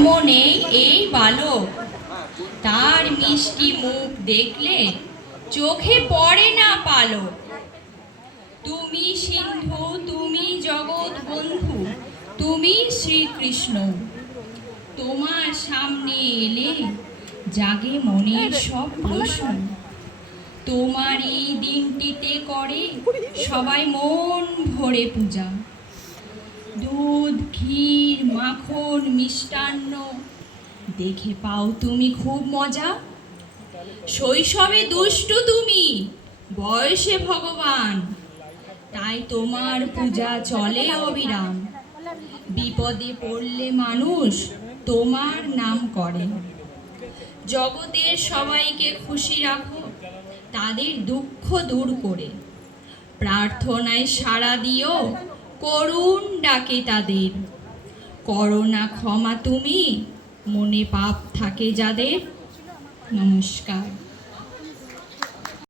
জন্ম নেই এই বালক, তার মিষ্টি মুখ দেখলে চোখে পড়ে না পালক। তুমি সিন্ধু, তুমি জগৎ বন্ধু, তুমি শ্রীকৃষ্ণ। তোমার সামনে এলে জাগে মনের সব প্রশ্ন। তোমার এই দিনটিতে করে সবাই মন ভরে পূজা। দুধ, ক্ষীর, মাখন, মিষ্টান্ন দেখে পাও তুমি খুব মজা। শৈশবে দুষ্টু তুমি, বয়সে ভগবান, তাই তোমার পূজা চলে অবিরাম। বিপদে পড়লে মানুষ তোমার নাম করে। জগতের সবাইকে খুশি রাখো, তাদের দুঃখ দূর করে। প্রার্থনায় সাড়া দিও, করুণ ডাকে তাদের। করো না ক্ষমা তুমি, মনে পাপ থাকে যাদের। নমস্কার।